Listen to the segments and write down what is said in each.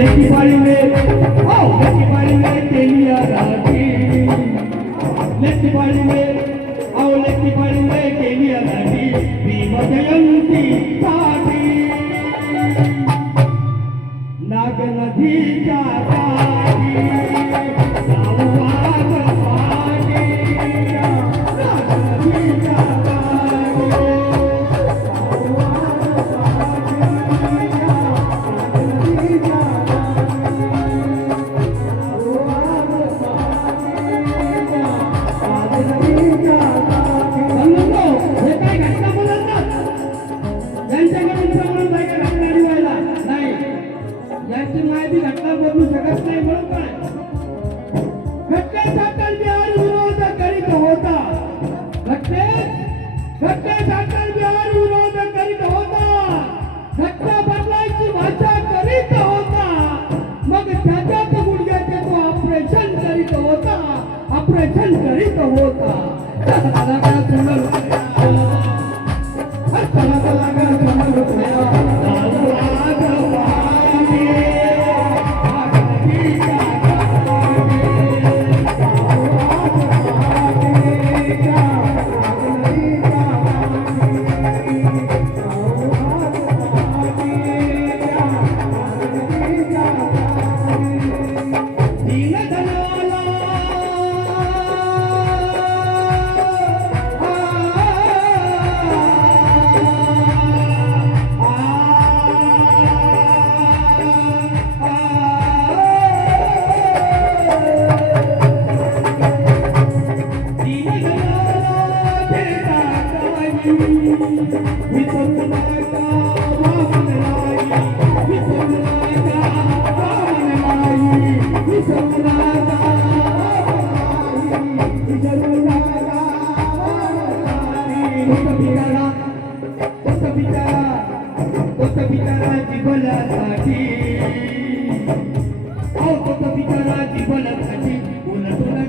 लेकी बाळी में लेकी बाळी में केलिया राजी लेकी बाळी में लेकी बाळी में केलिया राजी भीम जयंती साठी नाग नदीच्या काठी संवाद पाठी नाग नदीच्या घटना बदलू शकत नाही म्हणून काय घटनेसाठी बिहार विरोध करीत होता घटनेसाठी बिहार विरोध करीत होता घटना बदलायची भाषा करीत होता मग त्याच्यात गुडघ्याचे तो ऑपरेशन करीत होता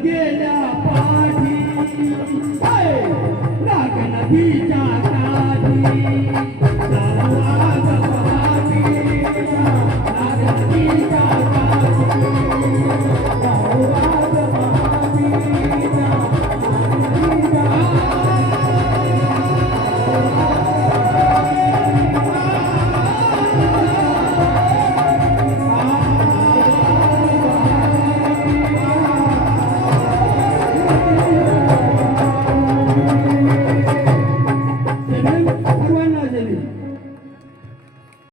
गेल्या पाठी नाग नदी